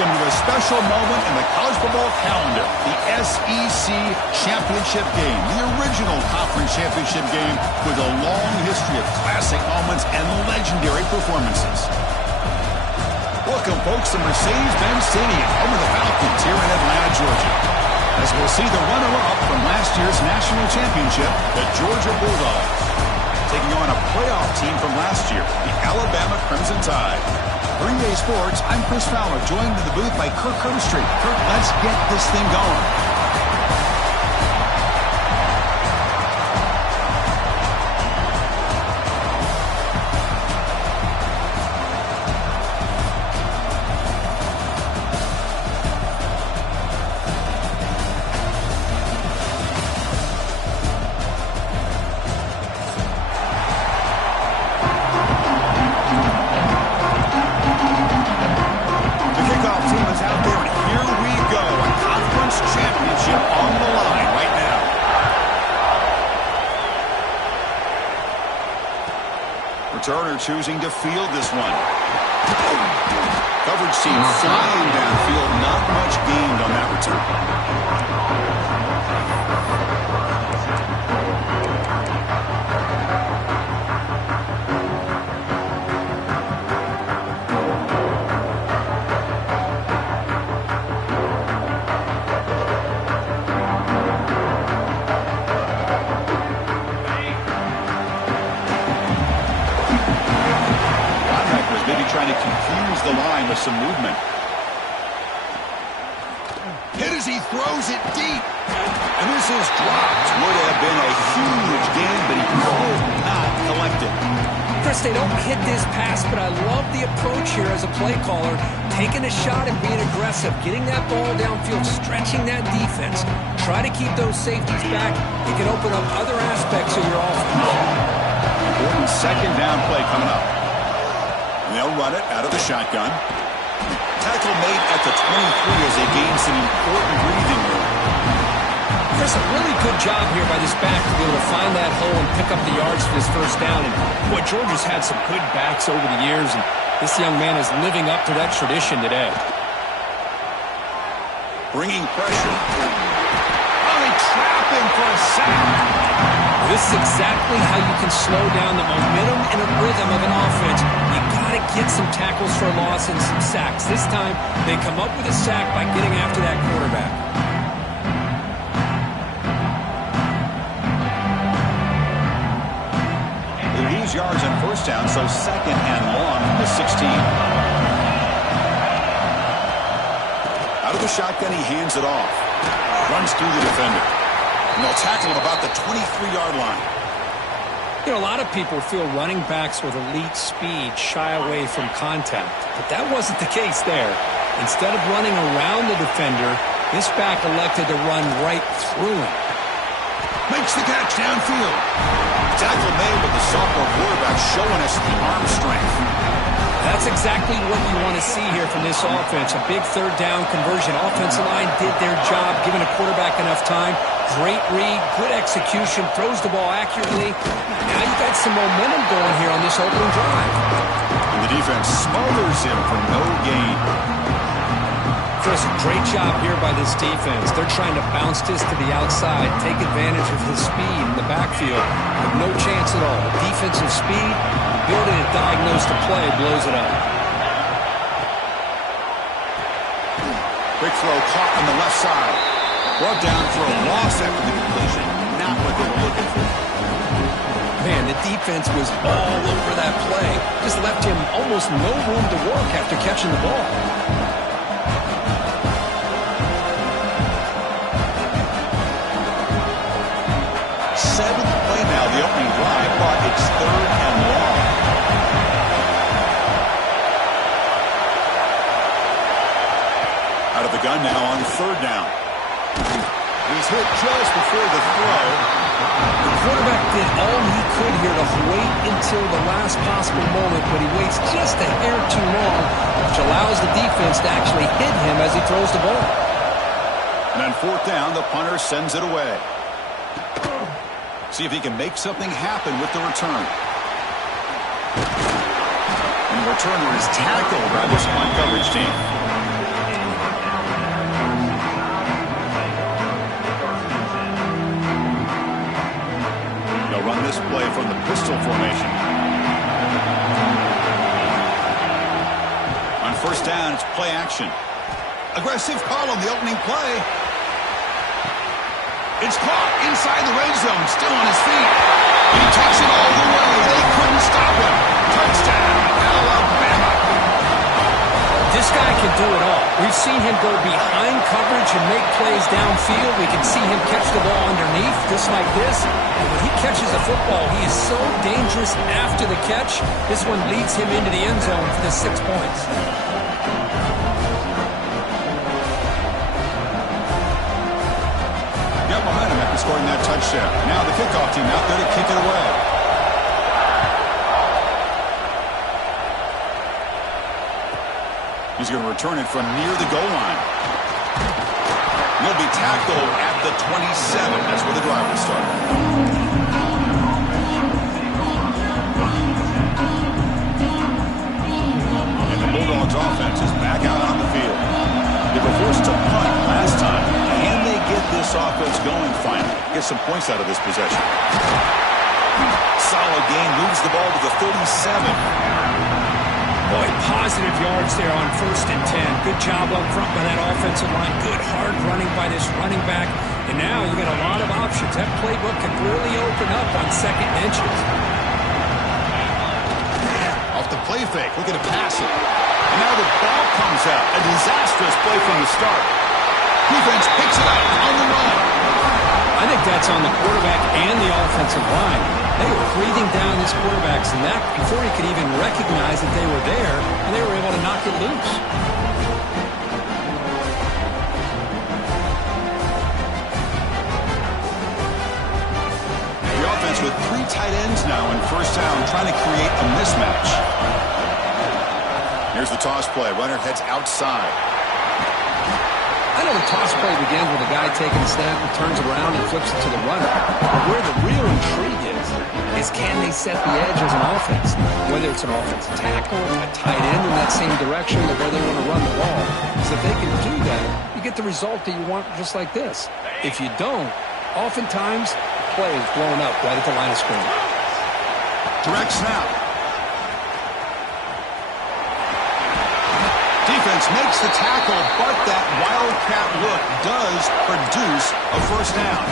Welcome to a special moment in the college football calendar, the SEC Championship Game, the original conference championship game with a long history of classic moments and legendary performances. Welcome, folks, to Mercedes-Benz Stadium, home of the Falcons here in Atlanta, Georgia, as we'll see the runner-up from last year's national championship, the Georgia Bulldogs, taking on a playoff team from last year, the Alabama Crimson Tide. Green Bay Sports, I'm Chris Fowler, joined in the booth by Kirk Herbstreit. Kirk, let's get this thing going. Turner choosing to field this one. Coverage team flying downfield. Not much gained on that return. Trying to confuse the line with some movement. Hit as he throws it deep. And this is dropped. Would have been a huge gain, but he could not collect it. Chris, they don't hit this pass, but I love the approach here as a play caller. Taking a shot and being aggressive. Getting that ball downfield, stretching that defense. Try to keep those safeties back. It can open up other aspects of your offense. Important second down play coming up. They'll run it out of the shotgun. Tackle made at the 23 as they gain some important breathing room. Chris, a really good job here by this back to be able to find that hole and pick up the yards for this first down. And boy, Georgia's had some good backs over the years, and this young man is living up to that tradition today. Bringing pressure. Only trapping for a sack. This is exactly how you can slow down the momentum and a rhythm of an offense. You got to get some tackles for a loss and some sacks. This time, they come up with a sack by getting after that quarterback. They lose yards on first down, so second and long from the 16. Out of the shotgun, he hands it off. Runs through the defender. And they'll tackle him about the 23-yard line. You know, a lot of people feel running backs with elite speed shy away from contact, but that wasn't the case there. Instead of running around the defender, this back elected to run right through him. Makes the catch downfield. Tackle made with the sophomore quarterback showing us the arm strength. That's exactly what you want to see here from this offense. A big third down conversion. Offensive line did their job, giving a quarterback enough time. Great read, good execution, throws the ball accurately. Now you got some momentum going here on this opening drive. And the defense smothers him for no gain. Chris, great job here by this defense. They're trying to bounce this to the outside, take advantage of his speed in the backfield. With no chance at all. Defensive speed, ability to diagnose the play, blows it up. Quick throw caught on the left side. Brought down for a loss after the completion. Not what they were looking for. Man, the defense was all over that play. Just left him almost no room to work after catching the ball. Seventh play now, the opening drive, but it's third and long. Out of the gun now on third down. He's hit just before the throw. The quarterback did all he could here to wait until the last possible moment, but he waits just a hair too long, which allows the defense to actually hit him as he throws the ball. And on fourth down, the punter sends it away. See if he can make something happen with the return. And the returner is tackled by this punt coverage team. it's play action. Aggressive call on the opening play. It's caught inside the red zone, still on his feet. He takes it all the way. They couldn't stop him. Touchdown, Alabama. This guy can do it all. We've seen him go behind coverage and make plays downfield. We can see him catch the ball underneath, just like this. And when he catches the football, he is so dangerous after the catch. This one leads him into the end zone for the 6 points. Got momentum after scoring that touchdown. Now the kickoff team out there to kick it away. He's going to return it from near the goal line. He'll be tackled at the 27. That's where the drive will start. And the Bulldogs offense is back out on the field. They were forced to punt last time. And they get this offense going finally. Get some points out of this possession. Solid gain, moves the ball to the 37. Boy, positive yards there on 1st and 10. Good job up front by that offensive line. Good hard running by this running back. And now you got a lot of options. That playbook can really open up on 2nd and inches. Off the play fake, look at it pass it. And now the ball comes out. A disastrous play from the start. Defense picks it up on the run. I think that's on the quarterback and the offensive line. They were breathing down his quarterback's neck before he could even recognize that they were there, and they were able to knock it loose. The offense with 3 tight ends now in 1st down, trying to create a mismatch. Here's the toss play. Runner heads outside. I know the toss play begins with a guy taking a snap and turns around and flips it to the runner. But where the real intrigue is can they set the edge as an offense? Whether it's an offensive tackle, a tight end in that same direction of where they want to run the ball. So if they can do that, you get the result that you want just like this. If you don't, oftentimes, the play is blown up right at the line of scrimmage. Direct snap. Defense makes the tackle, but that wildcat look does produce a 1st down.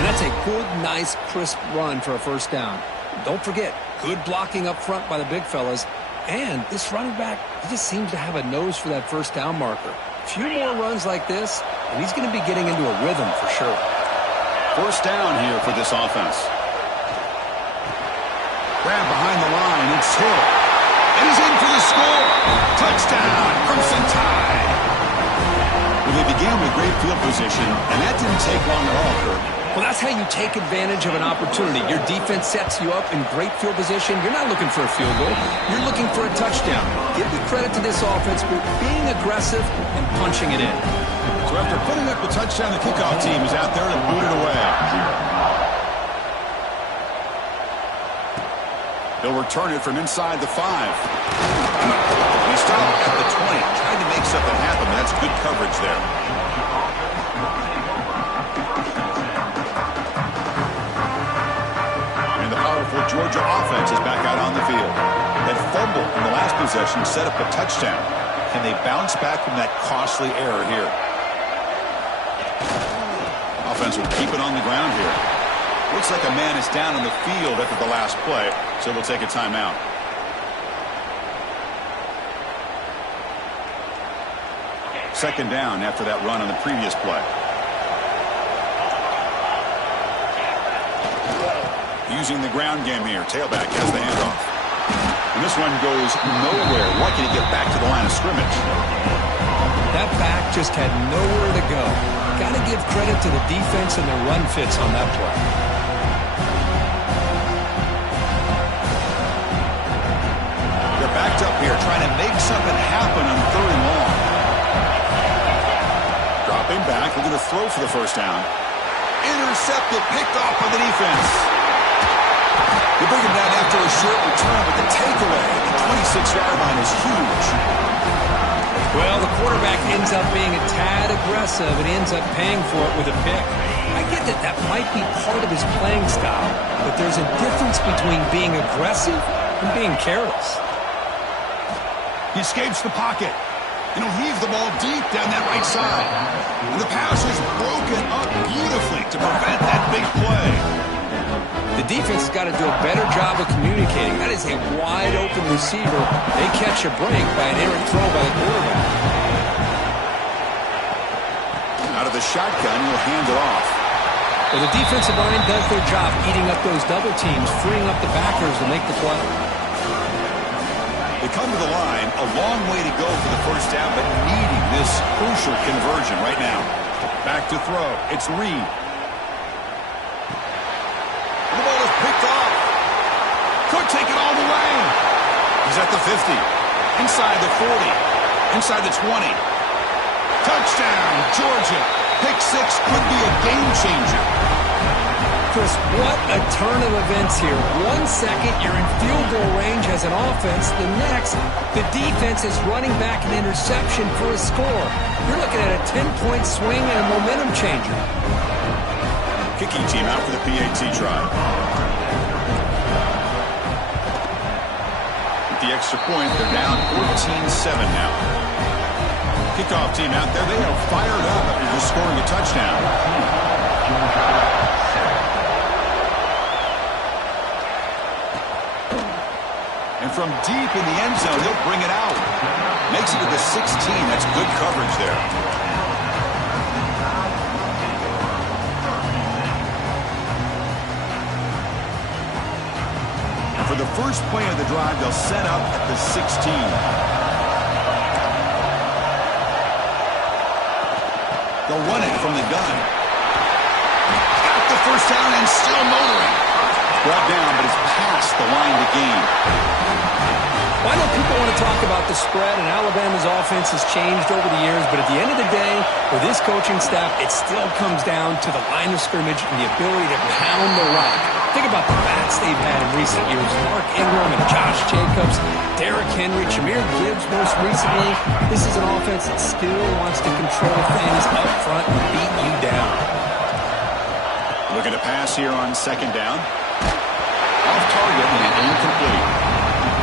And that's a good, nice, crisp run for a 1st down. Don't forget, good blocking up front by the big fellas. And this running back, he just seems to have a nose for that 1st down marker. A few more runs like this, and he's going to be getting into a rhythm for sure. 1st down here for this offense. Grab behind the line, it's Hill. And he's in for the score. Touchdown, Crimson Tide. Well, they began with great field position, and that didn't take long at all, Kurt. Well, that's how you take advantage of an opportunity. Your defense sets you up in great field position. You're not looking for a field goal. You're looking for a touchdown. Give the credit to this offense for being aggressive and punching it in. So after putting up the touchdown, the kickoff team is out there to boot it away. They'll return it from inside the 5. He stopped at the 20, trying to make something happen. That's good coverage there. And the powerful Georgia offense is back out on the field. That fumble in the last possession set up a touchdown. Can they bounce back from that costly error here? Offense will keep it on the ground here. Looks like a man is down on the field after the last play, so we'll take a timeout. Second down after that run on the previous play. Using the ground game here. Tailback has the handoff. And this one goes nowhere. Lucky to get back to the line of scrimmage. That back just had nowhere to go. Got to give credit to the defense and their run fits on that play. They're backed up here trying to make something happen on 3rd and long. Dropping back, looking to throw for the 1st down. Intercepted, picked off by the defense. They bring him down after a short return, but the takeaway at the 26-yard line is huge. Well, the quarterback ends up being a tad aggressive and ends up paying for it with a pick. I get that that might be part of his playing style, but there's a difference between being aggressive and being careless. He escapes the pocket. And he'll heave the ball deep down that right side. And the pass is broken up beautifully to prevent that big play. The defense has got to do a better job of communicating. That is a wide-open receiver. They catch a break by an errant throw by the quarterback. Out of the shotgun, he'll hand it off. Well, the defensive line does their job eating up those double teams, freeing up the backers to make the play. They come to the line, a long way to go for the first down, but needing this crucial conversion right now. Back to throw. It's Reed. The ball is picked off. Could take it all the way. He's at the 50. Inside the 40. Inside the 20. Touchdown, Georgia. Pick six could be a game changer. Chris, what a turn of events here. 1 second, you're in field goal range as an offense. The next, the defense is running back an interception for a score. You're looking at a 10-point swing and a momentum changer. Kicking team out for the PAT try. With the extra point, they're down 14-7 now. Kickoff team out there, they are fired up after just scoring a touchdown. And from deep in the end zone, he'll bring it out. Makes it to the 16. That's good coverage there. And for the first play of the drive, they'll set up at the 16. They'll run it from the gun. Got the first down and still motoring. Brought down, but it's past the line to gain. Well, I know people want to talk about the spread, and Alabama's offense has changed over the years, but at the end of the day, with this coaching staff, it still comes down to the line of scrimmage and the ability to pound the rock. Think about the bats they've had in recent years. Mark Ingram and Josh Jacobs, Derrick Henry, Jahmyr Gibbs most recently. This is an offense that still wants to control things up front and beat you down. Looking to pass here on second down. Off target and incomplete.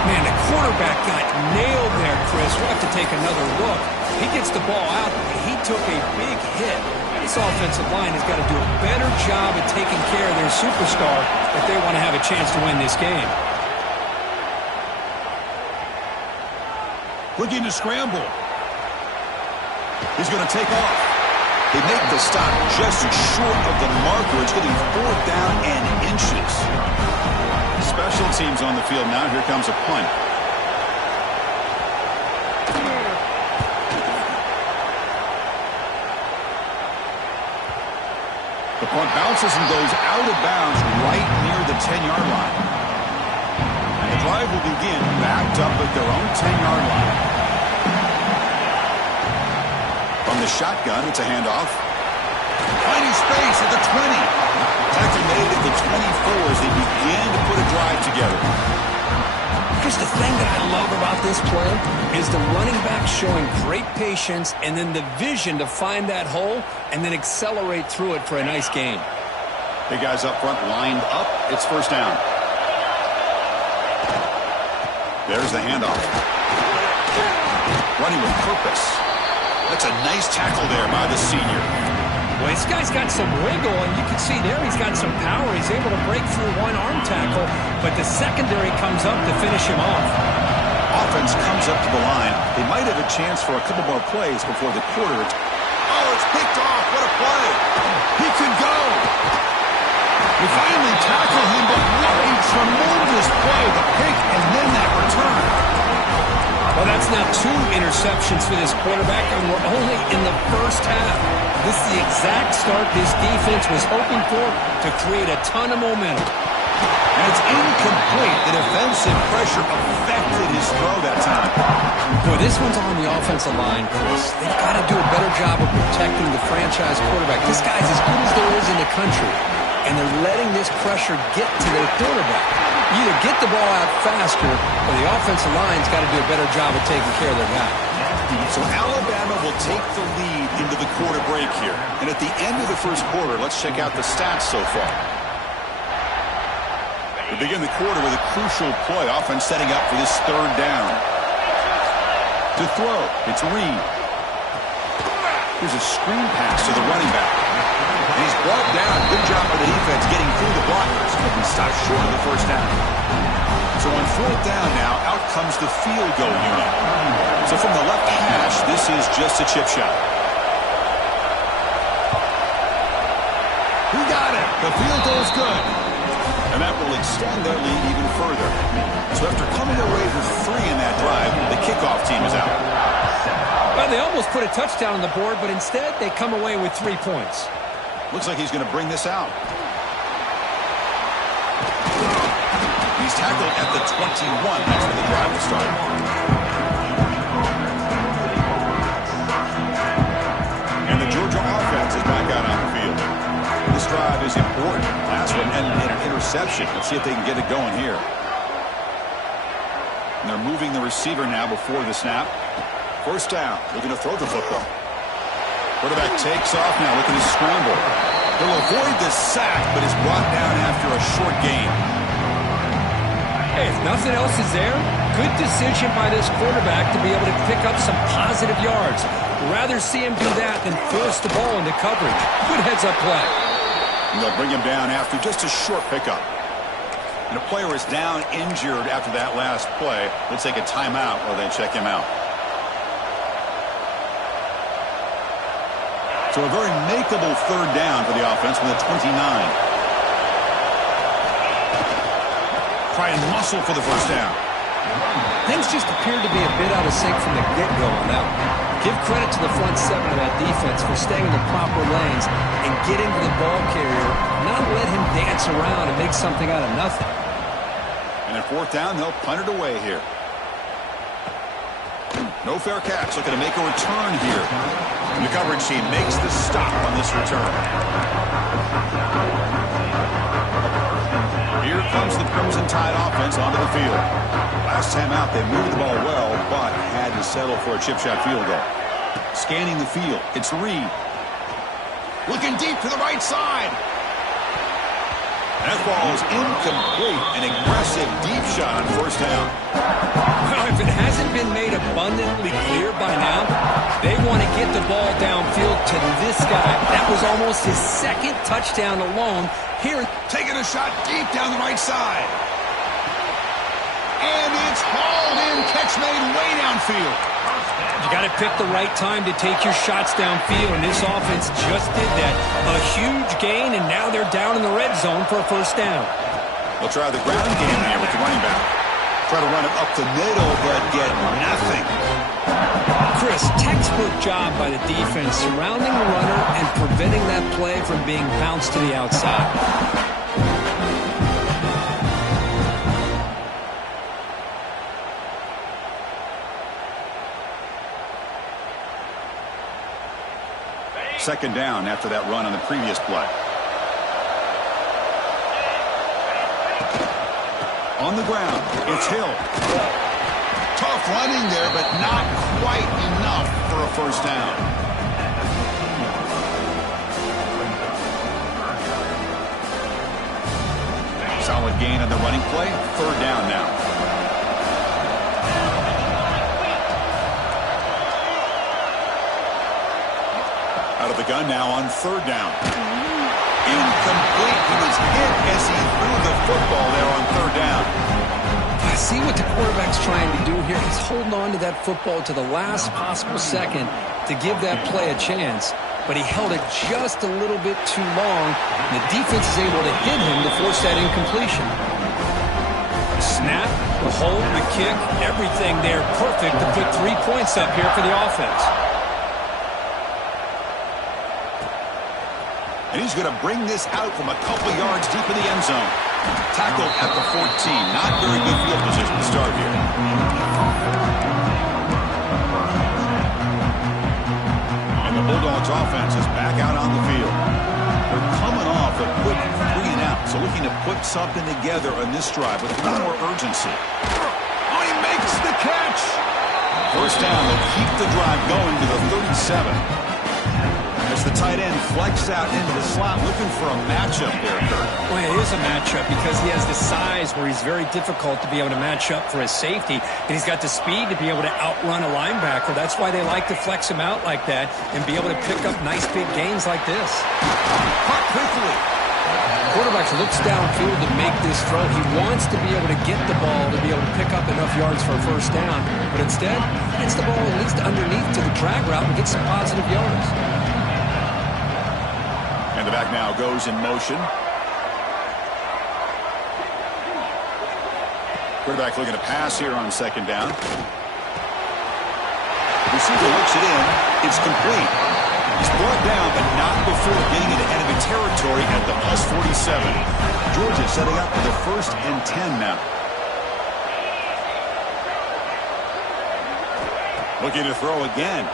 Man, the quarterback got nailed there, Chris. We'll have to take another look. He gets the ball out, but he took a big hit. This offensive line has got to do a better job at taking care of their superstar if they want to have a chance to win this game. Looking to scramble. He's going to take off. They make the stop just short of the marker. It's going to be fourth down and inches. Special teams on the field now. Here comes a punt. The punt bounces and goes out of bounds right near the 10-yard line. And the drive will begin backed up at their own 10-yard line. From the shotgun, it's a handoff. Finding space at the 20. Tackle made at the 24 as they begin to put a drive together. Chris, the thing that I love about this play is the running back showing great patience and then the vision to find that hole and then accelerate through it for a nice gain. Big guys up front lined up. It's first down. There's the handoff. Running with purpose. That's a nice tackle there by the senior. Well, this guy's got some wiggle, and you can see there he's got some power. He's able to break through one arm tackle, but the secondary comes up to finish him off. Offense comes up to the line. They might have a chance for a couple more plays before the quarter. Oh, it's picked off. What a play. He could go. We finally tackle him, but what a tremendous play. The pick and then that return. Well, that's now 2 interceptions for this quarterback, and we're only in the first half. This is the exact start this defense was hoping for to create a ton of momentum. And it's incomplete. The defensive pressure affected his throw that time. Boy, this one's on the offensive line, Chris. They've got to do a better job of protecting the franchise quarterback. This guy's as good as there is in the country, and they're letting this pressure get to their quarterback. You either get the ball out faster, or the offensive line's got to do a better job of taking care of their guy. So Alabama will take the lead into the quarter break here. And at the end of the first quarter, let's check out the stats so far. We begin the quarter with a crucial play, offense setting up for this third down. To throw, it's Reed. Here's a screen pass to the running back. And he's brought down. Good job by the defense getting through the blockers. But he stopped short of the first down. So on fourth down now, out comes the field goal unit. So from the left hash, this is just a chip shot. He got it. The field goal's good. And that will extend their lead even further. So after coming away with 3 in that drive, the kickoff team is out. Well, they almost put a touchdown on the board, but instead they come away with 3 points. Looks like he's going to bring this out. He's tackled at the 21. That's where the drive will start. And the Georgia offense is back out on the field. This drive is important. Last one ended in an interception. Let's see if they can get it going here. And they're moving the receiver now before the snap. First down. Looking to throw the football. Quarterback takes off now, looking to scramble. He'll avoid the sack, but is brought down after a short gain. Hey, if nothing else is there, good decision by this quarterback to be able to pick up some positive yards. Rather see him do that than force the ball into coverage. Good heads-up play. And they'll bring him down after just a short pickup. And a player is down injured after that last play. We'll take a timeout while they check him out. So a very makeable third down for the offense with a 29. Try and muscle for the first down. Things just appeared to be a bit out of sync from the get-go on that one. Give credit to the front 7 of that defense for staying in the proper lanes and getting to the ball carrier, not let him dance around and make something out of nothing. And at fourth down, they'll punt it away here. No fair catch. Looking to make a return here. And the coverage team makes the stop on this return. Here comes the Crimson Tide offense onto the field. Last time out, they moved the ball well, but had to settle for a chip shot field goal. Scanning the field, it's Reed. Looking deep to the right side. That ball is incomplete. An aggressive deep shot on first down. Well, if it hasn't been made abundantly clear by now, they want to get the ball downfield to this guy. That was almost his second touchdown alone. Here, taking a shot deep down the right side. And it's hauled in. Catch made way downfield. You got to pick the right time to take your shots downfield, and this offense just did that. A huge gain, and now they're down in the red zone for a first down. They'll try the ground game here with the running back. Try to run it up the middle, but get nothing. Chris, textbook job by the defense surrounding the runner and preventing that play from being bounced to the outside. Second down after that run on the previous play. On the ground, it's Hill. Tough running there, but not quite enough for a first down. Solid gain on the running play. Third down now. Out of the gun now on third down. Incomplete. He was hit as he threw the football there on third down. I see what the quarterback's trying to do here. He's holding on to that football to the last possible second to give that play a chance. But he held it just a little bit too long, and the defense is able to hit him to force that incompletion. Snap, the hold, the kick, everything there perfect to put 3 points up here for the offense. And he's going to bring this out from a couple yards deep in the end zone. Tackled at the 14. Not very good field position to start here. And the Bulldogs offense is back out on the field. They're coming off a quick 3 and out. So looking to put something together on this drive with a little more urgency. Oh, he makes the catch. First down, they'll keep the drive going to the 37. As the tight end flexes out into the slot, looking for a matchup there, Kurt. Well, it is a matchup because he has the size where he's very difficult to be able to match up for his safety, and he's got the speed to be able to outrun a linebacker. That's why they like to flex him out like that and be able to pick up nice big gains like this. Caught quickly. Quarterback looks downfield to make this throw. He wants to be able to get the ball to be able to pick up enough yards for a first down, but instead, he gets the ball at least underneath to the drag route and gets some positive yards. And the back now goes in motion. Quarterback looking to pass here on second down. Receiver looks it in. It's complete. He's brought down, but not before getting into enemy territory at the +47. Georgia setting up for the 1st and 10 now. Looking to throw again.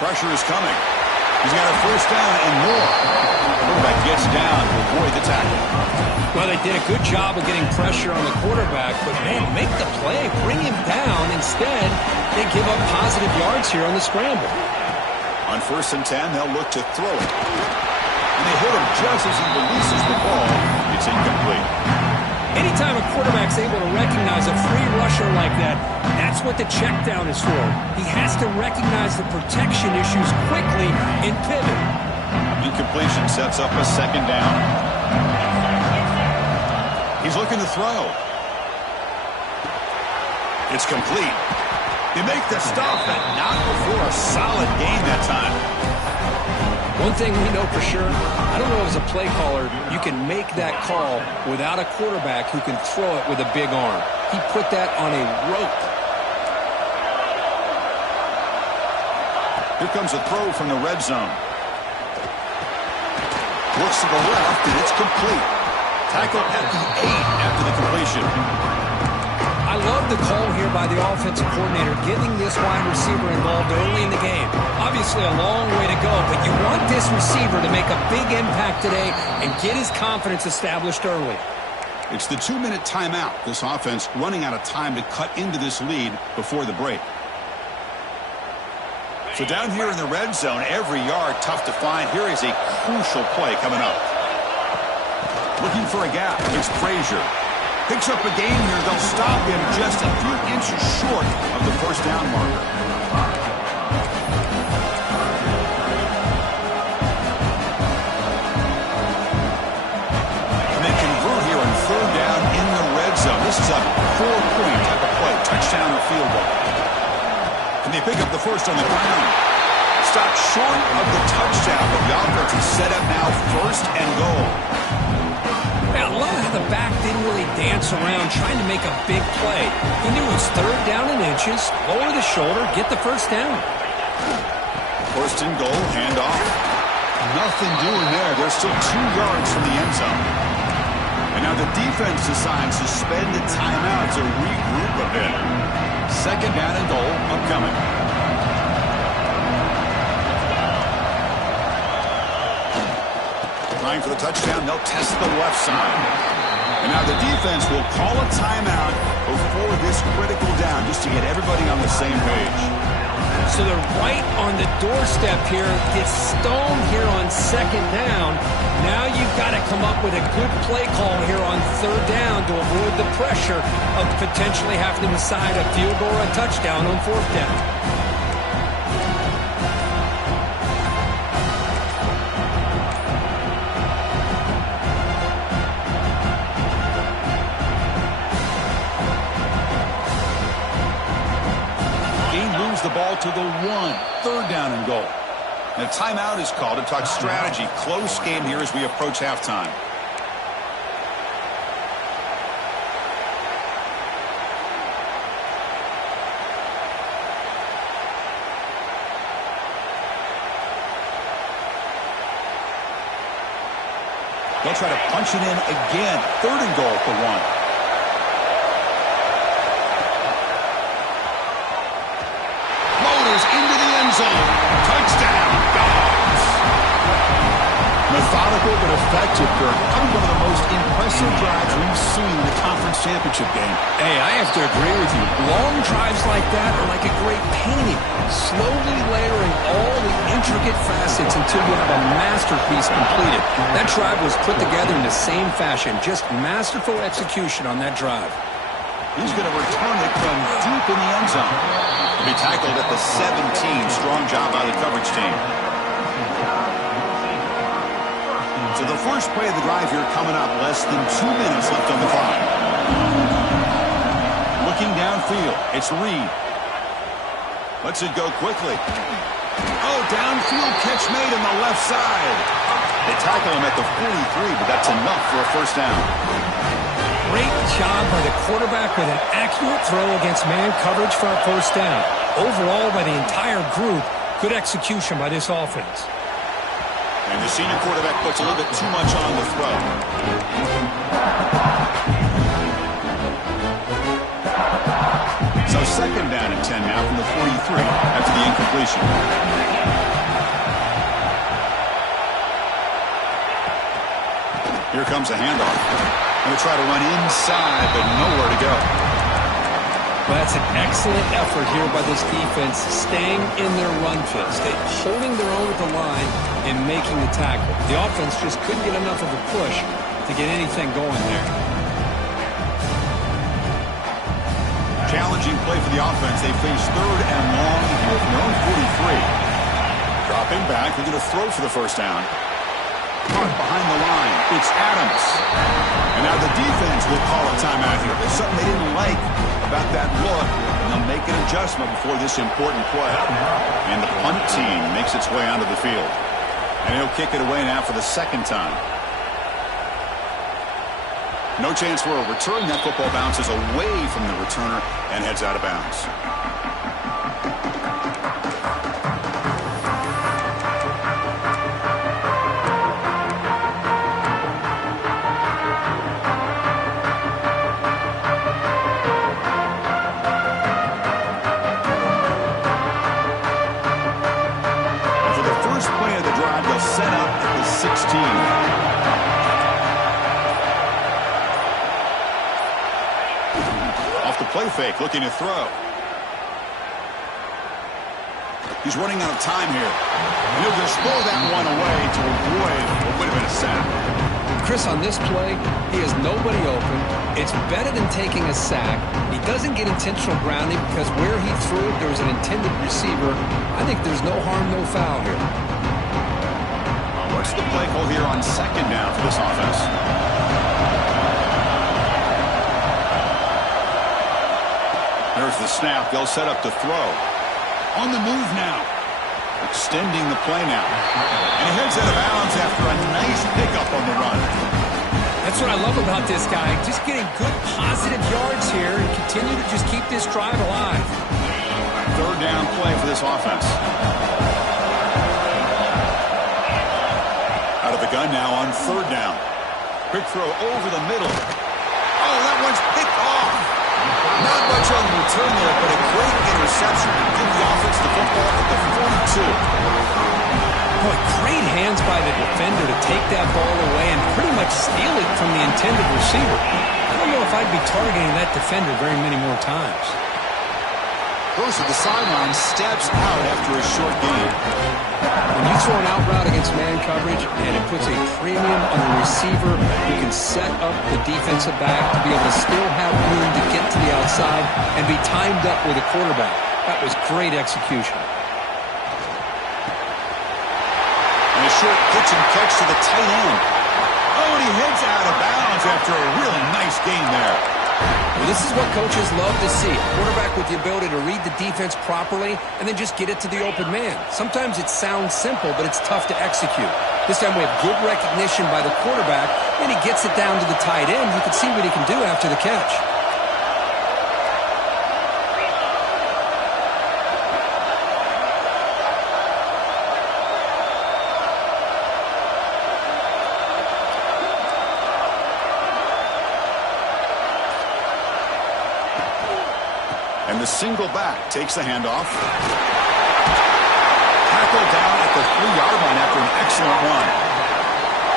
Pressure is coming. He's got a first down and more. Quarterback gets down to avoid the tackle. Well, they did a good job of getting pressure on the quarterback, but, man, make the play. Bring him down. Instead, they give up positive yards here on the scramble. On 1st and 10, they'll look to throw it. And they hit him just as he releases the ball. It's incomplete. Anytime a quarterback's able to recognize a free rusher like that, that's what the check down is for. He has to recognize the protection issues quickly and pivot. Incompletion sets up a second down. He's looking to throw. It's complete. They make the stop, but not before a solid gain that time. One thing we know for sure, I don't know as a play caller, you can make that call without a quarterback who can throw it with a big arm. He put that on a rope. Here comes a throw from the red zone. Looks to the left, and it's complete. Tackle at the 8 after the completion. I love the call here by the offensive coordinator, getting this wide receiver involved early in the game. Obviously a long way to go, but you want this receiver to make a big impact today and get his confidence established early. It's the 2-minute timeout. This offense running out of time to cut into this lead before the break. So down here in the red zone, every yard tough to find. Here is a crucial play coming up. Looking for a gap. It's Frazier. Picks up a gain here. They'll stop him just a few inches short of the first down marker. And they convert here on 3rd down in the red zone. This is a 4-point type of play. Touchdown or field goal. And they pick up the first on the ground. Stopped short of the touchdown, but the offense is set up now 1st and goal. I love how the back didn't really dance around trying to make a big play. He knew it was 3rd down in inches, lower the shoulder, get the first down. 1st and goal, handoff. Nothing doing there. They're still 2 yards from the end zone. And now the defense decides to spend the timeout to regroup a bit. 2nd down and goal upcoming. Trying for the touchdown, they'll test the left side. And now the defense will call a timeout before this critical down, just to get everybody on the same page. So they're right on the doorstep here. Gets stoned here on 2nd down. Now you've got to come up with a good play call here on 3rd down to avoid the pressure of potentially having to decide a field goal or a touchdown on 4th down. The ball to the 1, 3rd down and goal. And a timeout is called to talk strategy. Close game here as we approach halftime. They'll try to punch it in again. 3rd and goal for 1. Into the end zone. Touchdown, Dogs. methodical but effective, Kirk. Probably one of the most impressive drives we've seen in the conference championship game. Hey, I have to agree with you. Long drives like that are like a great painting, slowly layering all the intricate facets until you have a masterpiece completed. That drive was put together in the same fashion, just masterful execution on that drive. He's going to return it from deep in the end zone. He'll be tackled at the 17. Strong job by the coverage team. So the first play of the drive here coming up. Less than 2 minutes left on the clock. Looking downfield. It's Reed. Lets it go quickly. Oh, downfield catch made on the left side. They tackle him at the 43, but that's enough for a first down. Great job by the quarterback with an accurate throw against man coverage for a first down. Overall, by the entire group, good execution by this offense. And the senior quarterback puts a little bit too much on the throw. So second down and 10 now from the 43 after the incompletion. Here comes a handoff. Going to try to run inside, but nowhere to go. Well, that's an excellent effort here by this defense, staying in their run fist. They're holding their own at the line and making the tackle. The offense just couldn't get enough of a push to get anything going there. Challenging play for the offense. They face third and long here from their own 43. Dropping back. They're going to throw for the first down. Caught behind the line. It's Adams. And now the defense will call a timeout here. There's something they didn't like about that look. And they'll make an adjustment before this important play. And the punt team makes its way onto the field. And he'll kick it away now for the second time. No chance for a return. That football bounces away from the returner and heads out of bounds. Set up at the 16. Off the play fake, looking to throw. He's running out of time here. And he'll just throw that one away to avoid what would have been a sack. Chris, on this play, he has nobody open. It's better than taking a sack. He doesn't get intentional grounding because where he threw it, there was an intended receiver. I think there's no harm, no foul here. What's the play call here on second down for this offense? There's the snap. They'll set up to throw. On the move now. Extending the play now. And he heads out of bounds after a nice pickup on the run. That's what I love about this guy. Just getting good positive yards here and continue to just keep this drive alive. Third down play for this offense. Out of the gun now on third down. Quick throw over the middle. Oh, that one's picked off. Not much on the return there, but a great interception to give the offense the football at the 42. Boy, great hands by the defender to take that ball away and pretty much steal it from the intended receiver. I don't know if I'd be targeting that defender very many more times. Goes to the sideline, steps out after a short gain. When you throw an out route against man coverage and it puts a premium on the receiver, you can set up the defensive back to be able to still have room to get to the outside and be timed up with a quarterback. That was great execution. And a short pitch and catch to the tight end. Oh, and he heads out of bounds after a really nice gain there. Well, this is what coaches love to see. A quarterback with the ability to read the defense properly and then just get it to the open man. Sometimes it sounds simple, but it's tough to execute. This time we have good recognition by the quarterback, and he gets it down to the tight end. You can see what he can do after the catch. And the single back takes the handoff. Tackled down at the 3-yard line after an excellent run.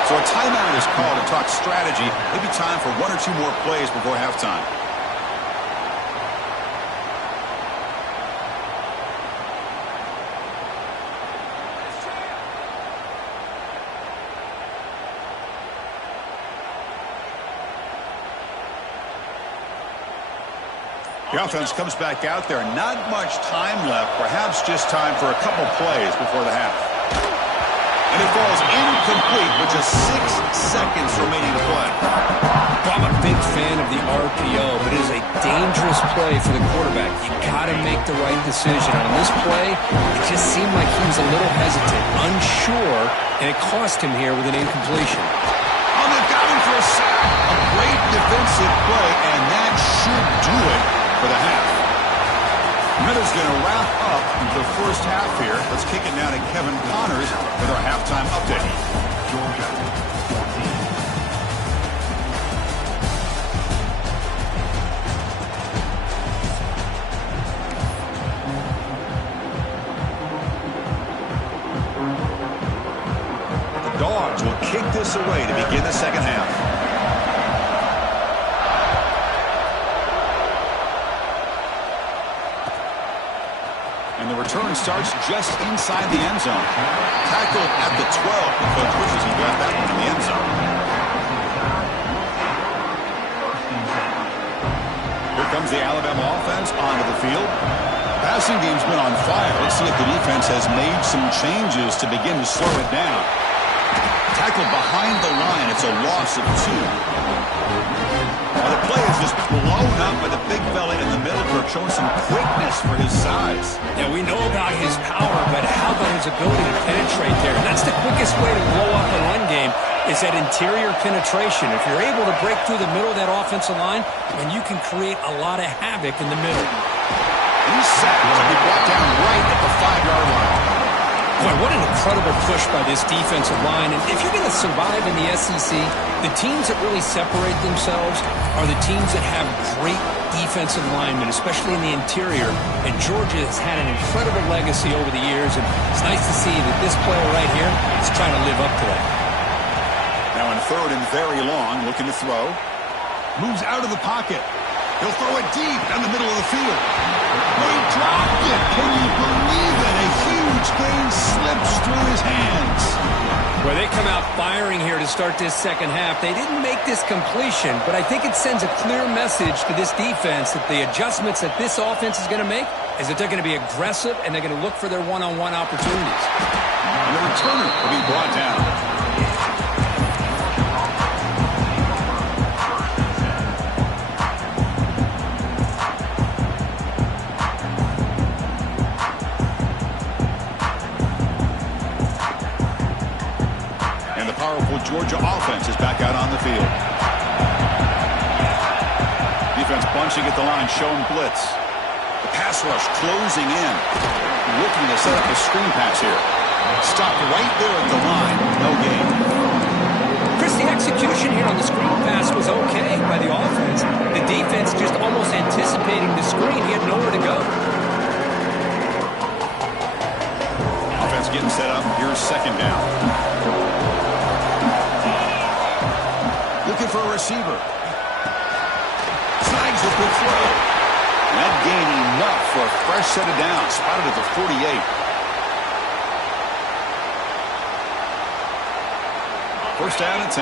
So a timeout is called to talk strategy. Maybe time for one or two more plays before halftime. The offense comes back out there. Not much time left. Perhaps just time for a couple plays before the half. And it falls incomplete with just 6 seconds remaining to play. Well, I'm a big fan of the RPO, but it is a dangerous play for the quarterback. You got to make the right decision. On this play, it just seemed like he was a little hesitant, unsure, and it cost him here with an incompletion. Oh, they've got him for a sack. A great defensive play, and that should do it for the half. Miller's going to wrap up the first half here. Let's kick it now to Kevin Connors with our halftime update. Georgia 14. The Dogs will kick this away to begin the second half. And the return starts just inside the end zone. Tackled at the 12. The coach wishes he got that one in the end zone. Here comes the Alabama offense onto the field. Passing game's been on fire. Let's see if the defense has made some changes to begin to slow it down. Tackled behind the line. It's a loss of 2. Well, the play is just blown up by the big fella in the middle, showing some quickness for his size. Yeah, we know about his power, but how about his ability to penetrate there? And that's the quickest way to blow up a run game, is that interior penetration. If you're able to break through the middle of that offensive line, then you can create a lot of havoc in the middle. He's sacked to be brought down right at the 5-yard line. Boy, what an incredible push by this defensive line. And if you're going to survive in the SEC, the teams that really separate themselves are the teams that have great defensive linemen, especially in the interior. And Georgia has had an incredible legacy over the years, and it's nice to see that this player right here is trying to live up to that. Now in third and very long, looking to throw. Moves out of the pocket. He'll throw it deep down the middle of the field. They dropped it. Can you believe it? A huge gain slips through his hands. Well, they come out firing here to start this second half. They didn't make this completion, but I think it sends a clear message to this defense that the adjustments that this offense is going to make is that they're going to be aggressive and they're going to look for their one-on-one opportunities. And the returner will be brought down. Powerful Georgia offense is back out on the field. Defense bunching at the line, showing blitz. The pass rush closing in. Looking to set up a screen pass here. Stopped right there at the line. No gain. Chris, the execution here on the screen pass was okay by the offense. The defense just almost anticipating the screen. He had nowhere to go. Offense getting set up. Here's second down. Looking for a receiver. Snags a good throw. That gain enough for a fresh set of downs. Spotted at the 48. First down and 10.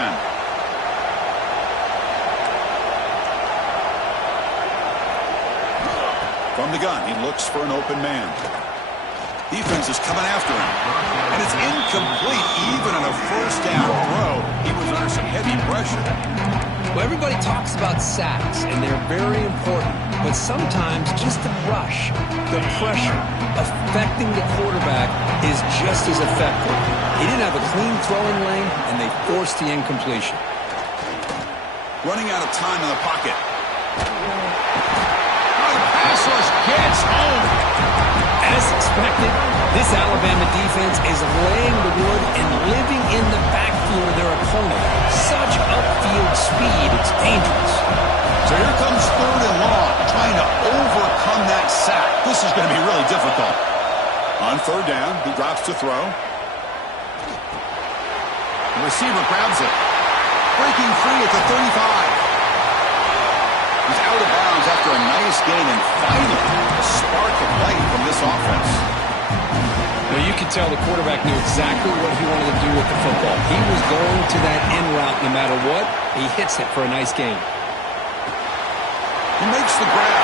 From the gun, he looks for an open man. Defense is coming after him. And it's incomplete even on a first down throw. He was under some heavy pressure. Well, everybody talks about sacks, and they're very important. But sometimes just the rush, the pressure, affecting the quarterback is just as effective. He didn't have a clean throwing lane, and they forced the incompletion. Running out of time in the pocket. Oh, the pass rush gets home. As expected, this Alabama defense is laying the wood and living in the backfield of their opponent. Such upfield speed, it's dangerous. So here comes third and long, trying to overcome that sack. This is going to be really difficult. On third down, he drops to throw. The receiver grabs it. Breaking free at the 35. He's out of bounds after a nice gain, and finally, a spark of light from this offense. Well, you can tell the quarterback knew exactly what he wanted to do with the football. He was going to that in route no matter what. He hits it for a nice gain. He makes the grab.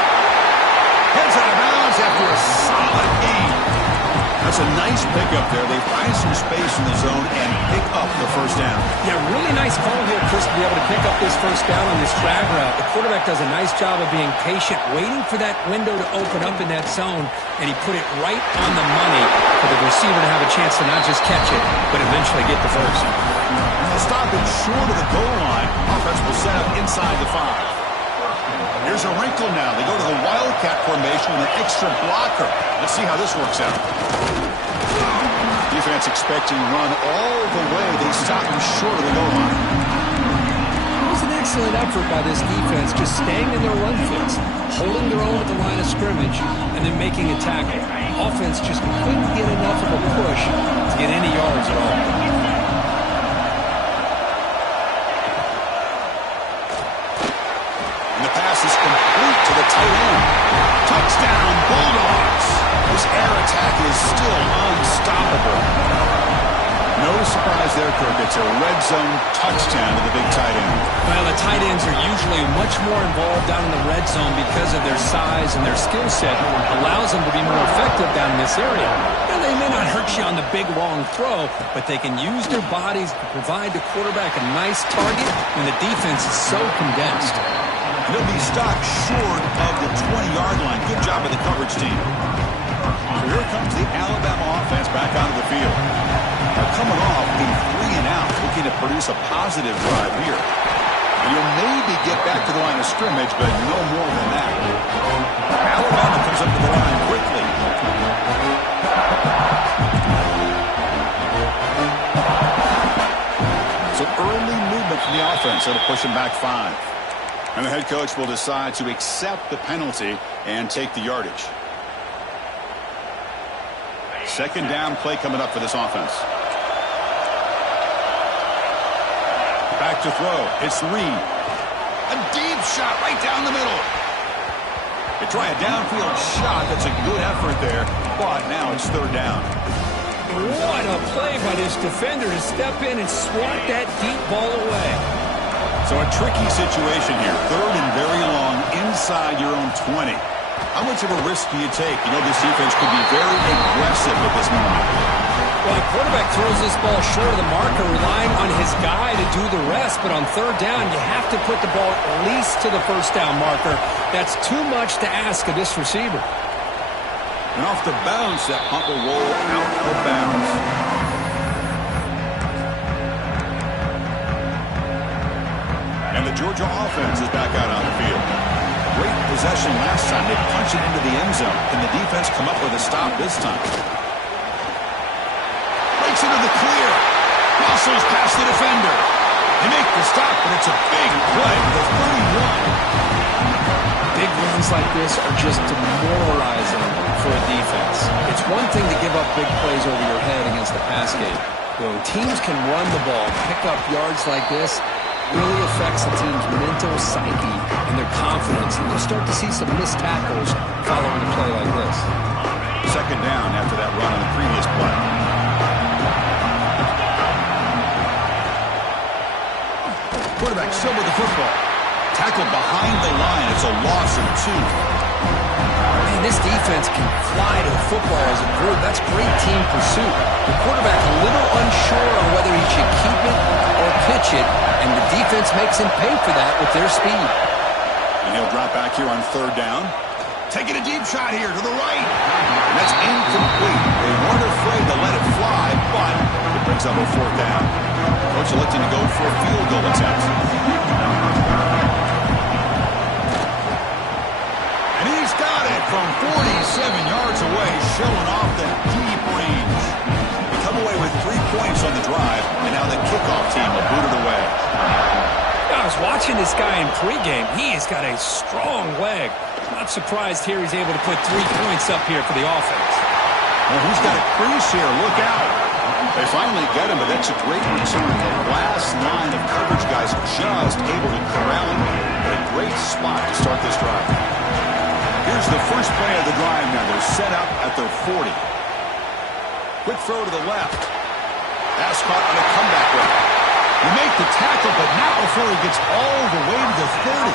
Heads out of bounds after a solid gain. That's a nice pickup there. They find some space in the zone and pick up the first down. Yeah, really nice call here, Chris, to be able to pick up this first down on this drag route. The quarterback does a nice job of being patient, waiting for that window to open up in that zone, and he put it right on the money for the receiver to have a chance to not just catch it, but eventually get the first. And they'll stop it short of the goal line. Offense will set up inside the 5. Here's a wrinkle now. They go to the Wildcat formation with an extra blocker. Let's see how this works out. Defense expecting run all the way. They stop him short of the goal line. It was an excellent effort by this defense, just staying in their run fits, holding their own at the line of scrimmage, and then making a tackle. Offense just couldn't get enough of a push to get any yards at all. Is complete to the tight end. Touchdown, Bulldogs. This air attack is still unstoppable. No surprise there, Kirk. It's a red zone touchdown to the big tight end. Well, the tight ends are usually much more involved down in the red zone because of their size and their skill set. Allows them to be more effective down in this area. Now, they may not hurt you on the big, long throw, but they can use their bodies to provide the quarterback a nice target when the defense is so condensed. He'll be stopped short of the 20-yard line. Good job of the coverage team. So here comes the Alabama offense back onto the field. They're coming off a 3-and-out, looking to produce a positive drive here. And you'll maybe get back to the line of scrimmage, but no more than that. Alabama comes up to the line quickly. So early movement from the offense. That'll push him back 5. And the head coach will decide to accept the penalty and take the yardage. Second down play coming up for this offense. Back to throw. It's Reed. A deep shot right down the middle. They try a downfield shot. That's a good effort there. But now it's third down. What a play by this defender to step in and swat that deep ball away. So a tricky situation here. Third and very long inside your own 20. How much of a risk do you take? You know, this defense could be very aggressive at this moment. Well, the quarterback throws this ball short of the marker, relying on his guy to do the rest. But on third down, you have to put the ball at least to the first down marker. That's too much to ask of this receiver. And off the bounce, that punt will roll out of bounds. And the Georgia offense is back out on the field. Great possession last time. They punch it into the end zone. Can the defense come up with a stop this time? Breaks into the clear. Muscles past the defender. They make the stop, but it's a big play to the 31. Big runs like this are just demoralizing for a defense. It's one thing to give up big plays over your head against the pass game. When teams can run the ball, pick up yards like this, really affects the team's mental psyche and their confidence. And you'll start to see some missed tackles following a play like this. Second down after that run on the previous play. Quarterback still with the football. Tackled behind the line. It's a loss of 2. Man, this defense can fly to the football as a group. That's great team pursuit. The quarterback a little unsure on whether he should keep it or pitch it, and the defense makes him pay for that with their speed. And he'll drop back here on third down. Taking a deep shot here to the right. And that's incomplete. They weren't afraid to let it fly, but it brings up a fourth down. Coach electing to go for a field goal attempt. And he's got it from 47 yards away, showing off the deep range. They come away with 3 points on the drive, and now the kickoff team will boot it away. I was watching this guy in pregame. He has got a strong leg. Not surprised here he's able to put 3 points up here for the offense. Well, who's got a crease here? Look out. They finally get him, but that's a great return. The last line of coverage guys just able to corral him. But a great spot to start this drive. Here's the first play of the drive now. They're set up at their 40. Quick throw to the left. That's caught on a comeback run. You make the tackle, but not before he gets all the way to the 30.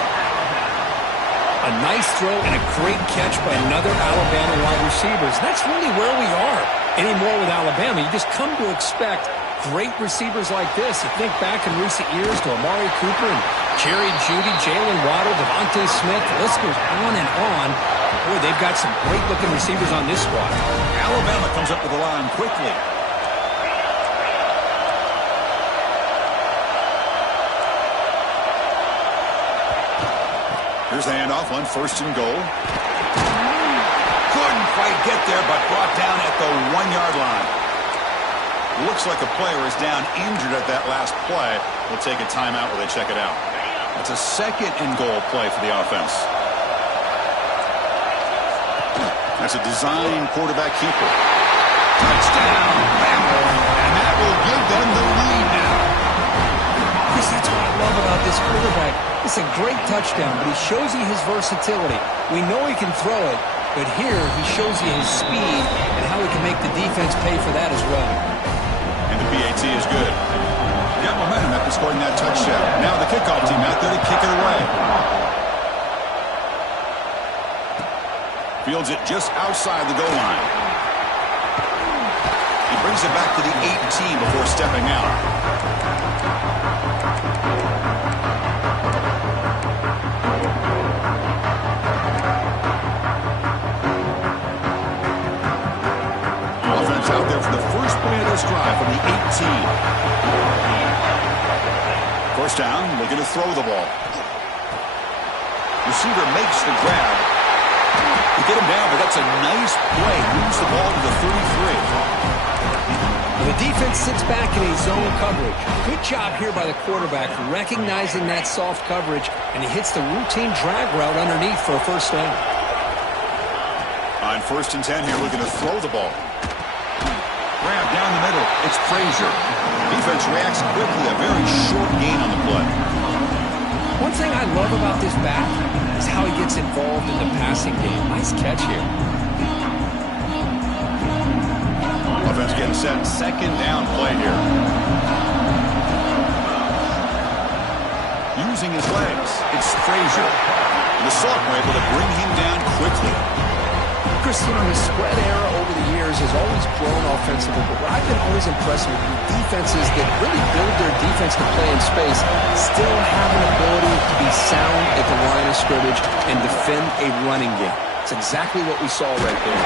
A nice throw and a great catch by another Alabama wide receiver. That's really where we are anymore with Alabama. You just come to expect great receivers like this. You think back in recent years to Amari Cooper and Jerry Jeudy, Jalen Waddle, Devontae Smith. The list goes on and on. Boy, they've got some great-looking receivers on this squad. Alabama comes up with the line quickly. Here's the handoff on 1st and goal. Couldn't quite get there, but brought down at the 1-yard line. Looks like a player is down injured at that last play. We'll take a timeout while they check it out. That's a 2nd and goal play for the offense. That's a design quarterback keeper. Touchdown! Bama! And that will give them the lead now. Chris, that's what I love about this quarterback. It's a great touchdown, but he shows you his versatility. We know he can throw it, but here he shows you his speed and how he can make the defense pay for that as well. And the PAT is good. Got momentum after scoring that touchdown. Now the kickoff team out there to kick it away. Fields it just outside the goal line. He brings it back to the 18 before stepping out. Out there for the first play of this drive from the 18. First down, looking to throw the ball. Receiver makes the grab. You get him down, but that's a nice play. Moves the ball to the 33. The defense sits back in a zone coverage. Good job here by the quarterback recognizing that soft coverage, and he hits the routine drag route underneath for a first down. On 1st and 10 here, looking to throw the ball. Grab down the middle. It's Frazier. Defense reacts quickly. A very short gain on the play. One thing I love about this back is how he gets involved in the passing game. Nice catch here. Offense getting set. 2nd down play here. Using his legs. It's Frazier. The Salt were able to bring him down quickly. Chris, you know, the spread era over the years has always grown offensively, but what I've been always impressed with defenses that really build their defense to play in space still have an ability to be sound at the line of scrimmage and defend a running game. It's exactly what we saw right there.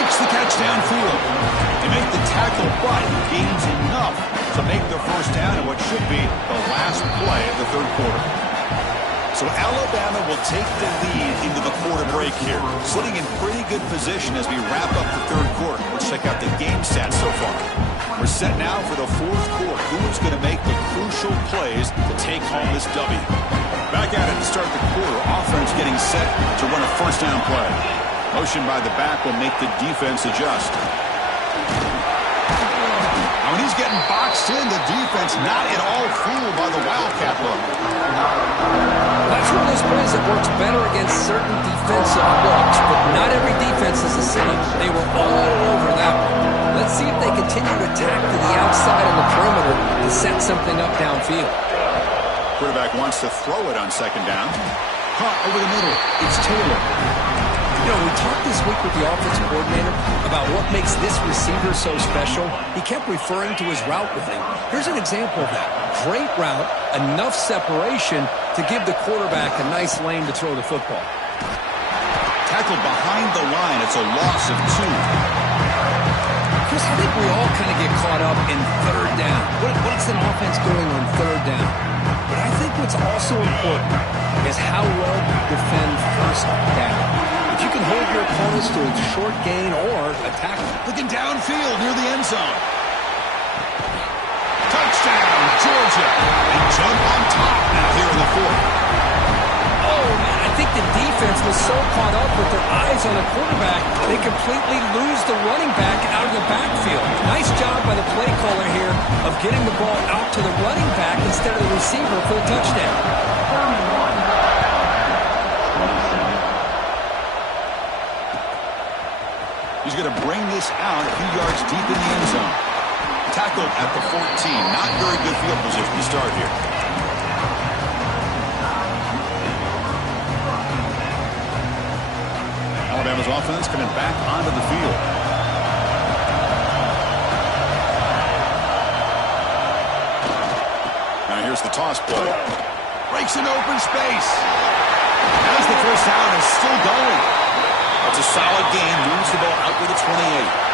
Makes the catch downfield. They make the tackle, but gains enough to make the first down in what should be the last play of the 3rd quarter. So Alabama will take the lead into the quarter break here, sitting in pretty good position as we wrap up the 3rd quarter. Let's check out the game stats so far. We're set now for the 4th quarter. Who's going to make the crucial plays to take home this W? Back at it to start the quarter. Offense getting set to run a first down play. Motion by the back will make the defense adjust. Now when he's getting boxed in, the defense not at all fooled by the Wildcat look. That's one of those plays that works better against certain defensive looks, but not every defense is the same. They were all over that one. Let's see if they continue to attack to the outside on the perimeter to set something up downfield. Quarterback wants to throw it on 2nd down. Caught over the middle. It's Taylor. You know, we talked this week with the offensive coordinator about what makes this receiver so special. He kept referring to his route running. Here's an example of that. Great route, enough separation to give the quarterback a nice lane to throw the football. Tackled behind the line. It's a loss of 2. Chris, I think we all kind of get caught up in 3rd down. What's an offense doing on 3rd down? But I think what's also important is how well you defend 1st down. If you can hold your opponents to a short gain or attack them. Looking downfield near the end zone. Touchdown, Georgia. And jump on top now here in the 4th. Oh, man, I think the defense was so caught up with their eyes on the quarterback, they completely lose the running back out of the backfield. Nice job by the play caller here of getting the ball out to the running back instead of the receiver for the touchdown. He's going to bring this out a few yards deep in the end zone. Tackled at the 14. Not very good field position to start here. Alabama's offense coming back onto the field. Now here's the toss play. Breaks an open space. As the first down is still going. That's a solid gain. Moves the ball out to the 28.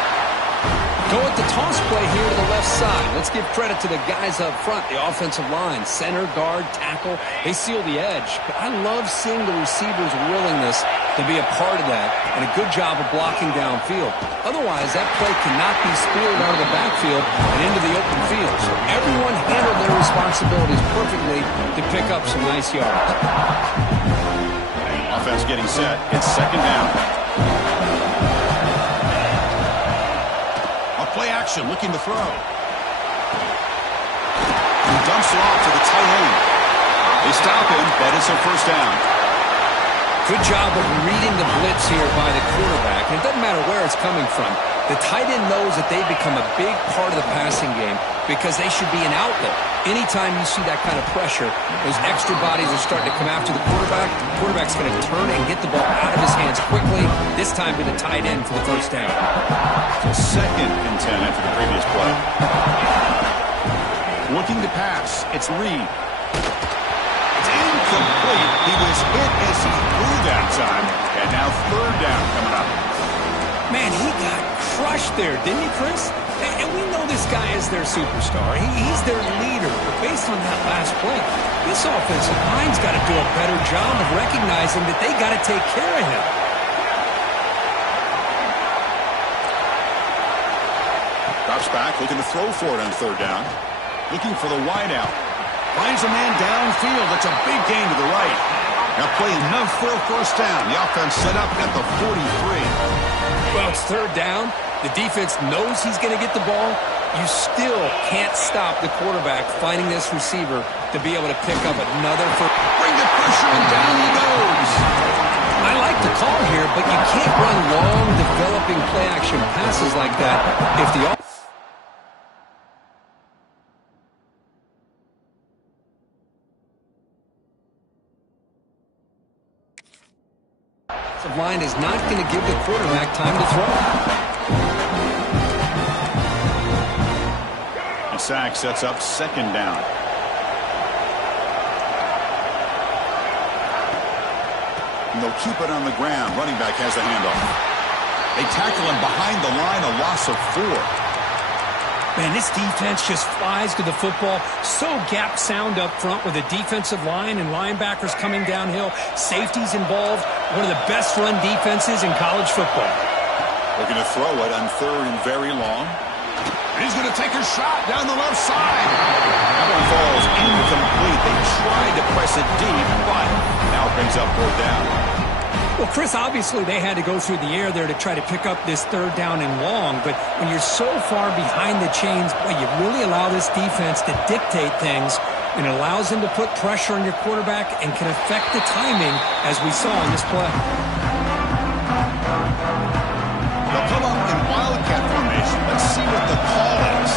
Go with the toss play here to the left side. Let's give credit to the guys up front, the offensive line, center, guard, tackle. They seal the edge. But I love seeing the receivers' willingness to be a part of that and a good job of blocking downfield. Otherwise, that play cannot be speared out of the backfield and into the open field. So everyone handled their responsibilities perfectly to pick up some nice yards. Offense getting set. It's second down. Play action, looking to throw. He dumps it off to the tight end. They stop him, but it's a first down. Good job of reading the blitz here by the quarterback. And it doesn't matter where it's coming from. The tight end knows that they become a big part of the passing game because they should be an outlet. Anytime you see that kind of pressure, those extra bodies are starting to come after the quarterback. The quarterback's going to turn and get the ball out of his hands quickly, this time to the tight end for the first down. So second and 10 after the previous play. Looking to pass. It's Reed. It's incomplete. He was hit as he threw that time. And now third down coming up. Man, he got crushed there, didn't he, Chris? And we know this guy is their superstar. He's their leader. But based on that last play, this offensive line's got to do a better job of recognizing that they got to take care of him. Drops back, looking to throw for it on third down. Looking for the wideout. Finds a man downfield. That's a big gain to the right. Now play enough for a first down. The offense set up at the 43. Well, it's third down. The defense knows he's going to get the ball. You still can't stop the quarterback finding this receiver to be able to pick up another first. Bring the pressure and down he goes. I like the call here, but you can't run long, developing play-action passes like that if the offensive line is not going to give the quarterback time to throw. The sack sets up second down. And they'll keep it on the ground. Running back has the handoff. They tackle him behind the line, a loss of 4. Man, this defense just flies to the football. So gap sound up front with the defensive line and linebackers coming downhill. Safeties involved. One of the best run defenses in college football. Looking to throw it on third and very long. And he's going to take a shot down the left side. That one falls incomplete. They tried to press it deep, but now it brings up fourth down. Well, Chris, obviously they had to go through the air there to try to pick up this third down and long, but when you're so far behind the chains, boy, you really allow this defense to dictate things, and it allows them to put pressure on your quarterback and can affect the timing, as we saw in this play. They'll come up in wildcat formation. Let's see what the call is.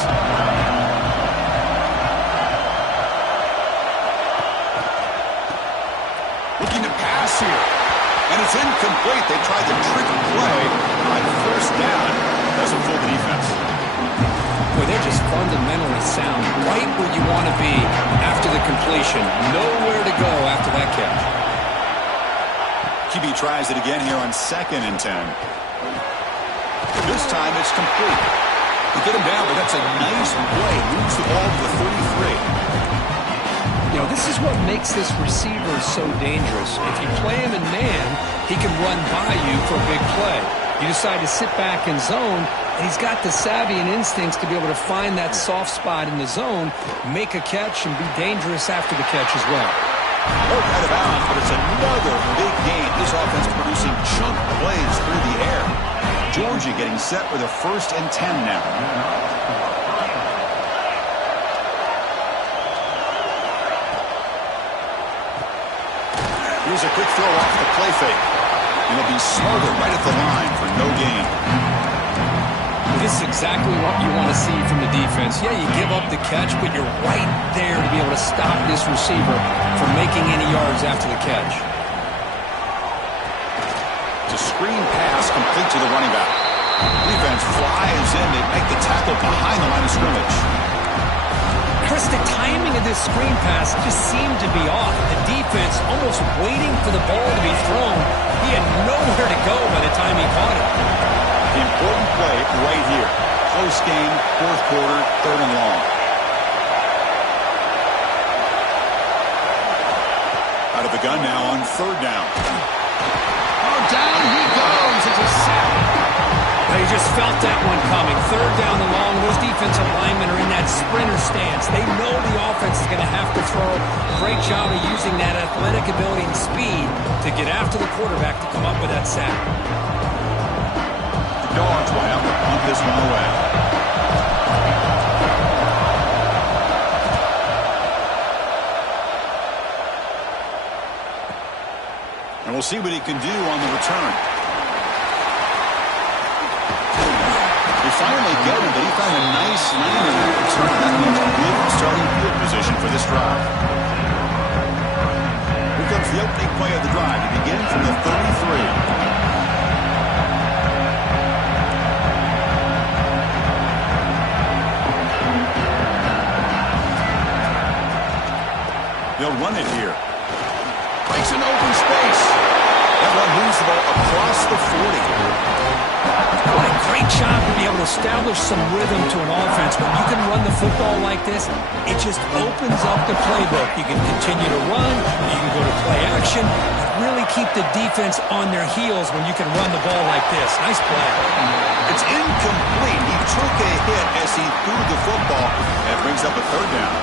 Looking to pass here. And it's incomplete. They tried the trick play on first down. Doesn't fool the defense. Boy, they're just fundamentally sound. Right where you want to be after the completion. Nowhere to go after that catch. QB tries it again here on second and 10. This time it's complete. They get him down, but that's a nice play. Moves the ball to the 33. You know, this is what makes this receiver so dangerous. If you play him in man, he can run by you for a big play. You decide to sit back in zone, and he's got the savvy and instincts to be able to find that soft spot in the zone, make a catch, and be dangerous after the catch as well. Both out of bounds, but it's another big game. This offense producing chunk plays through the air. Georgia getting set with a 1st and 10 now. Here's a quick throw off the play fake. It'll be smothered right at the line for no gain. This is exactly what you want to see from the defense. Yeah, you give up the catch, but you're right there to be able to stop this receiver from making any yards after the catch. It's a screen pass complete to the running back. Defense flies in. They make the tackle behind the line of scrimmage. Chris, the timing of this screen pass just seemed to be off. The defense almost waiting for the ball to be thrown. He had nowhere to go by the time he caught it. The important play right here. Close game, 4th quarter, 3rd and long. Out of the gun now on 3rd down. Oh, down he goes. It's a sack. You just felt that one coming. 3rd down and long. Those defensive linemen are in that sprinter stance. They know the offense is going to have to throw. Great job of using that athletic ability and speed to get after the quarterback to come up with that sack. The Dogs will have to punt this one away. And we'll see what he can do on the return. Finally get him, but he found a nice lane in that return. That means a good starting field position for this drive. Here comes the opening play of the drive. He begins from the 33. They'll run it here. Breaks an open space. That one moves the ball across the 40. What a great job to be able to establish some rhythm to an offense. When you can run the football like this, it just opens up the playbook. You can continue to run. You can go to play action. Really keep the defense on their heels when you can run the ball like this. Nice play. It's incomplete. He took a hit as he threw the football. That brings up a 3rd down.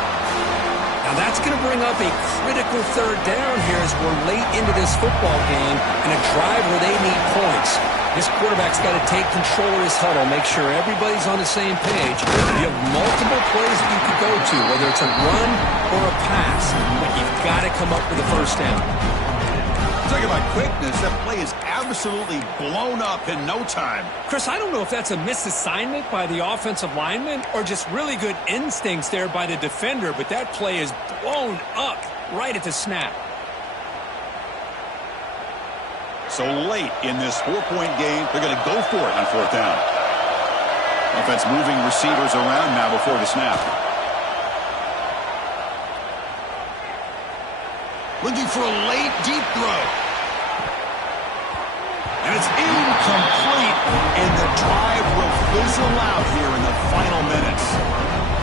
Now that's going to bring up a critical 3rd down here as we're late into this football game in a drive where they need points. This quarterback's got to take control of his huddle, make sure everybody's on the same page. You have multiple plays that you could go to, whether it's a run or a pass, but you've got to come up with a 1st down. Talking about quickness, that play is absolutely blown up in no time. Chris, I don't know if that's a misassignment by the offensive lineman or just really good instincts there by the defender, but that play is blown up right at the snap. So late in this 4-point game, they're going to go for it on 4th down. Offense moving receivers around now before the snap. Looking for a late deep throw. And it's incomplete, and the drive will fizzle out here in the final minutes.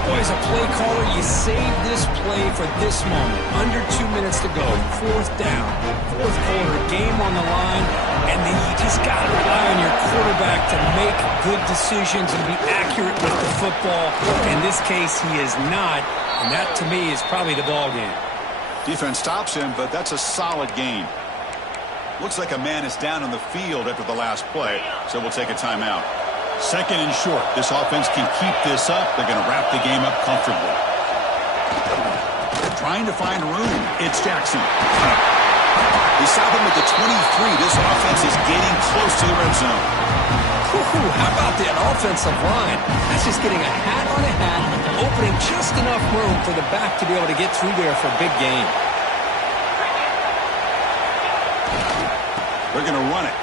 Boy, as a play caller, you save this play for this moment. Under 2 minutes to go. 4th down. 4th quarter. Game on the line. And then you just got to rely on your quarterback to make good decisions and be accurate with the football. In this case, he is not. And that, to me, is probably the ball game. Defense stops him, but that's a solid gain. Looks like a man is down on the field after the last play, so we'll take a timeout. 2nd and short. This offense can keep this up. They're going to wrap the game up comfortably. Trying to find room. It's Jackson. He stopped him at the 23. This offense is getting close to the red zone. How about that offensive line? That's just getting a hat on a hat, opening just enough room for the back to be able to get through there for a big gain. They're going to run it.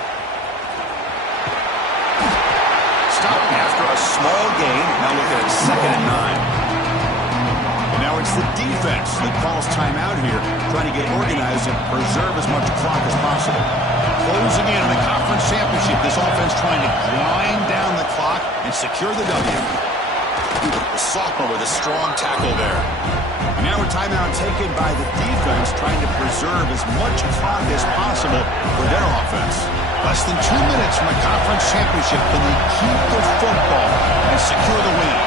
Stopped after a small gain. Now looking at 2nd and 9. And now it's the defense that calls timeout here, trying to get organized and preserve as much clock as possible. Closing in on the conference championship, this offense trying to grind down the clock and secure the W. The sophomore with a strong tackle there. And now a timeout taken by the defense, trying to preserve as much clock as possible for their offense. Less than 2 minutes from a conference championship. Can they keep the football and secure the win?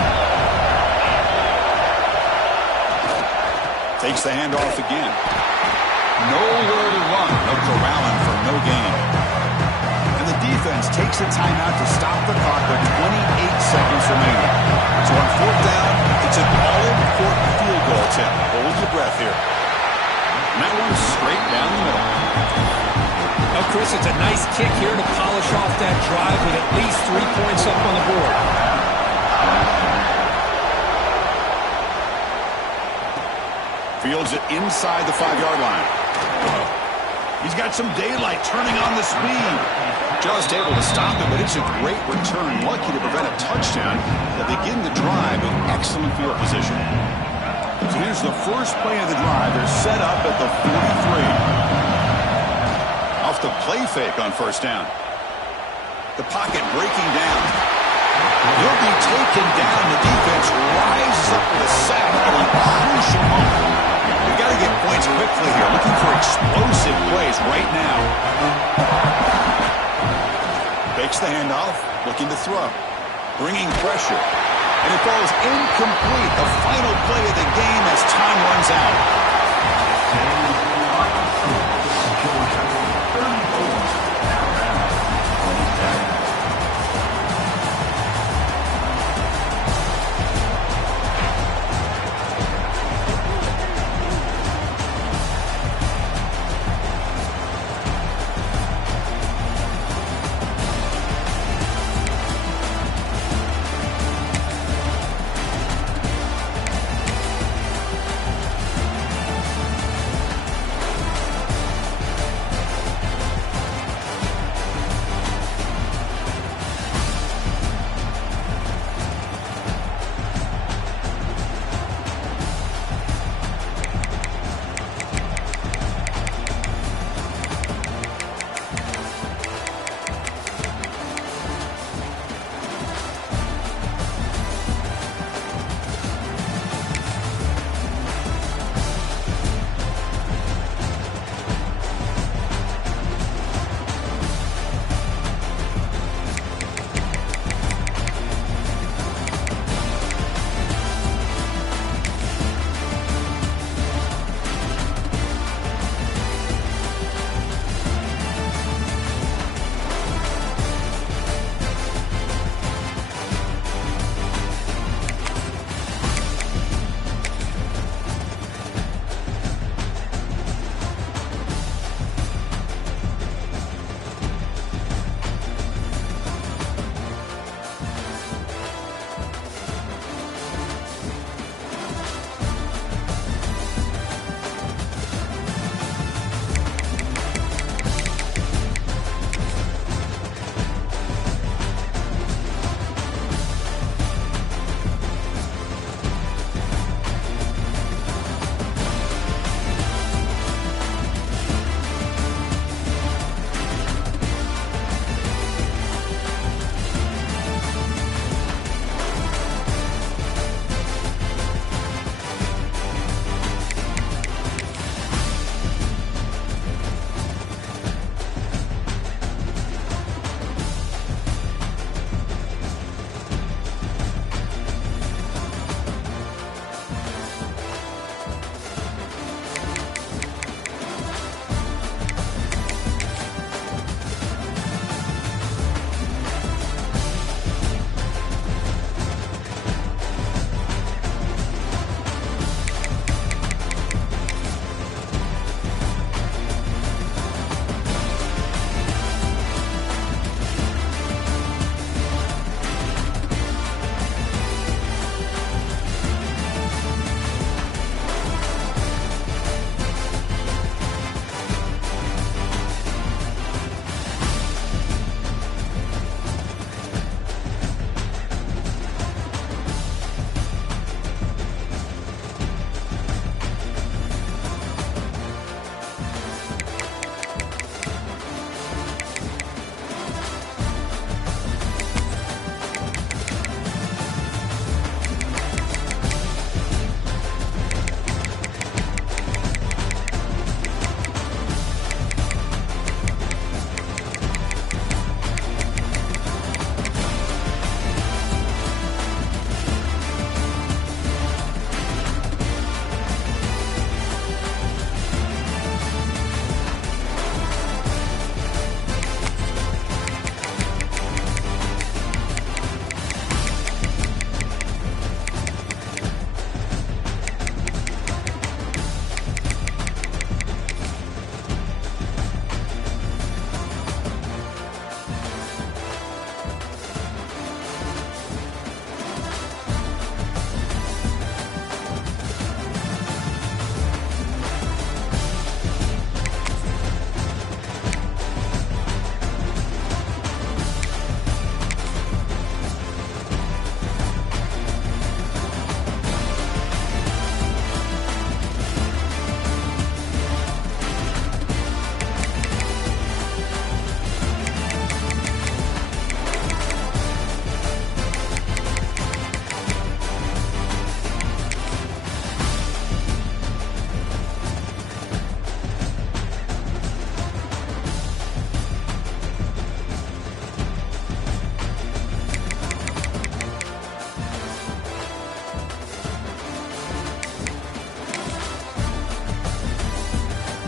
Takes the handoff again. Nowhere to run. No corralling for no gain. And the defense takes a timeout to stop the clock with 28 seconds remaining. So on fourth down, it's an all-important field goal attempt. Hold your breath here. And that one's straight down the middle. Well, Chris, it's a nice kick here to polish off that drive with at least 3 points up on the board. Fields it inside the 5-yard line. He's got some daylight turning on the speed. Just able to stop it, but it's a great return. Lucky to prevent a touchdown. They'll begin the drive with excellent field position. So here's the first play of the drive. They're set up at the 43. Off the play fake on first down. The pocket breaking down. He'll be taken down. The defense rises up with a sack at a crucial moment. They've got to get points quickly here. Looking for explosive plays right now. Fakes the handoff. Looking to throw. Bringing pressure. And it falls incomplete. The final play of the game as time runs out.